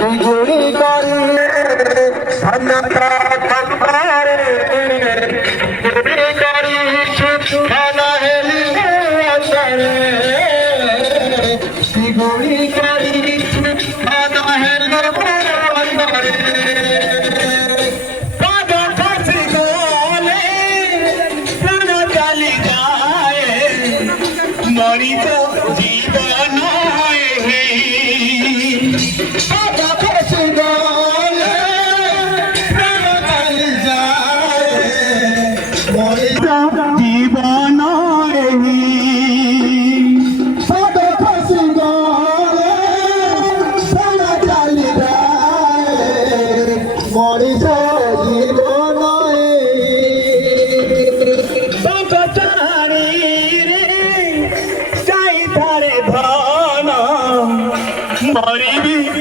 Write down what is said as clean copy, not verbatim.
গুড়ি করি ধন্যতা কম্পারে গুড়ি করি খানা হেলি আসারে গুড়ি করি খানা হেলি আসারে পাগা ফাঁসি গলে প্রাণ চালি যায় মরি তো জীবন জীবন মরিচ জীবন চারি রে চাই ধারে ধন মরিবি